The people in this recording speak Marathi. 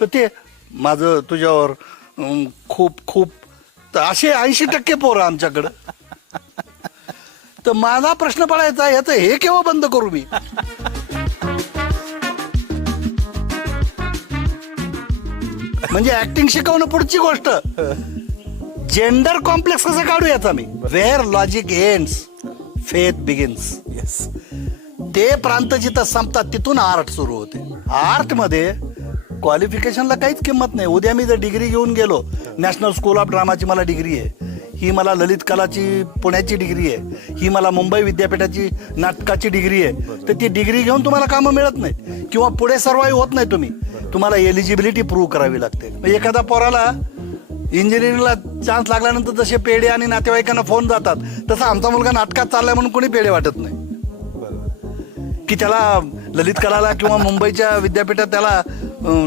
तर ते माझं तुझ्यावर अं, खूप खूप तर असे ऐंशी टक्के पोरं आमच्याकडं. तर माझा प्रश्न पडायचा याचं हे केव्हा बंद करू मी? म्हणजे ऍक्टिंग शिकवणं पुढची गोष्ट. जेंडर कॉम्प्लेक्स कसं काढू याचा मी? Where logic ends faith begins yes ते प्रांत जिथं संपतात तिथून आर्ट सुरू होते. आर्टमध्ये क्वालिफिकेशनला काहीच किंमत नाही. उद्या मी जर डिग्री घेऊन गेलो नॅशनल स्कूल ऑफ ड्रामाची मला डिग्री आहे. ही मला ललित कलाची पुण्याची डिग्री आहे. ही मला मुंबई विद्यापीठाची नाटकाची डिग्री आहे. तर ती डिग्री घेऊन तुम्हाला कामं मिळत नाही किंवा पुढे सर्वाईव्ह होत नाही तुम्ही. तुम्हाला एलिजिबिलिटी प्रूव्ह करावी लागते. एखादा पोराला इंजिनिअरिंगला चान्स लागल्यानंतर जसे पेढे आणि नातेवाईकांना फोन जातात तसं आमचा मुलगा नाटकात चाललाय म्हणून कोणी पेढे वाटत नाही. की त्याला ललित कलाला किंवा मुंबईच्या विद्यापीठात त्याला अं,